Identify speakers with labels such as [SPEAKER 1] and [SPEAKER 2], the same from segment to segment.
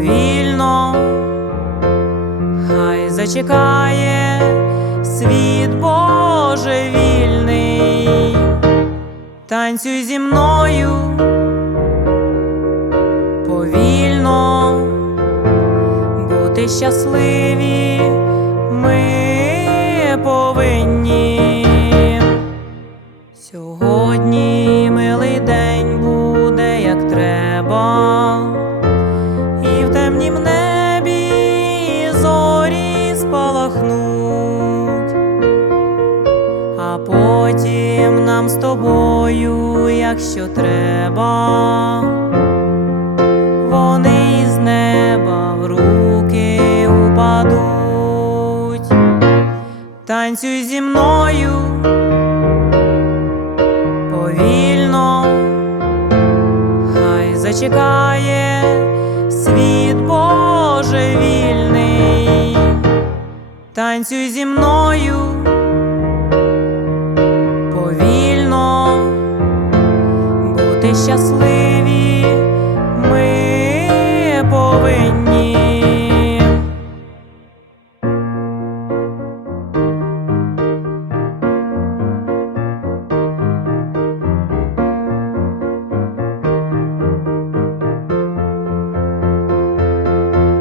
[SPEAKER 1] повільно, хай зачекає світ божевільний, танцюй зі мною повільно, бути щасливі ми повинні. Потім нам з тобою, якщо треба, вони із неба в руки упадуть. Танцюй зі мною повільно, хай зачекає світ божевільний, танцюй зі мною щасливі ми повинні.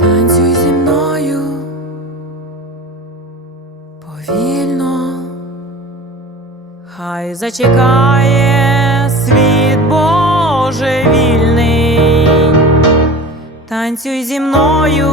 [SPEAKER 1] Танцюй зі хай зачекає Танцюй зі мною.